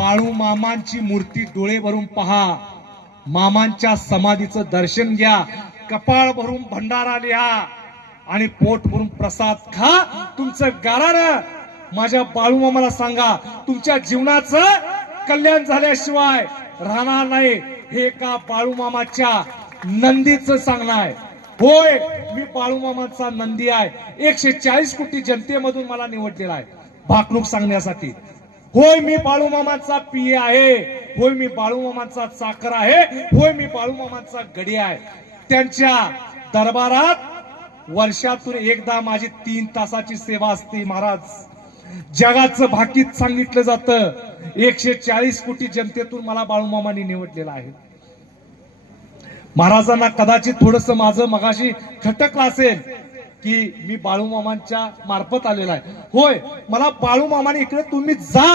बाळू मामांची मूर्ती डोळे भरून पहा, मामांच्या समाधीचं दर्शन घ्या, कपाळ भरून भंडारा लिहा आणि पोट भरून प्रसाद खा. तुमचं गारानं माझ्या बाळू मामाला सांगा, तुमच्या जीवनाचं कल्याण झाल्याशिवाय राहणार नाही. हे का बाळू मामाच्या नंदीचं सांगणं आहे. होय, मी बाळू मामाचा नंदी आहे. 140 कोटी जनतेमधून मला निवडलेला आहे भाकणूक सांगण्यासाठी. होय, मी बाळू मामाचा पिये आहे. होय, मी बाळू मामाचा चाकर आहे. होय, मी बाळू मामाचा गडी आहे. त्यांच्या दरबारात वर्षातून एकदा माझी 3 तासाची सेवा असते. महाराज, जगाचं भाकीत सांगितलं जातं, 140 कोटी जनतेतून मला बाळू मामांनी निवडलेला आहे. महाराजांना कदाचित थोडस माझं मगाशी खटकलं असेल की मी बाळू मामांच्या मार्फत आलेला आहे. होय, मला बाळू मामाने इकडे तुम्ही जा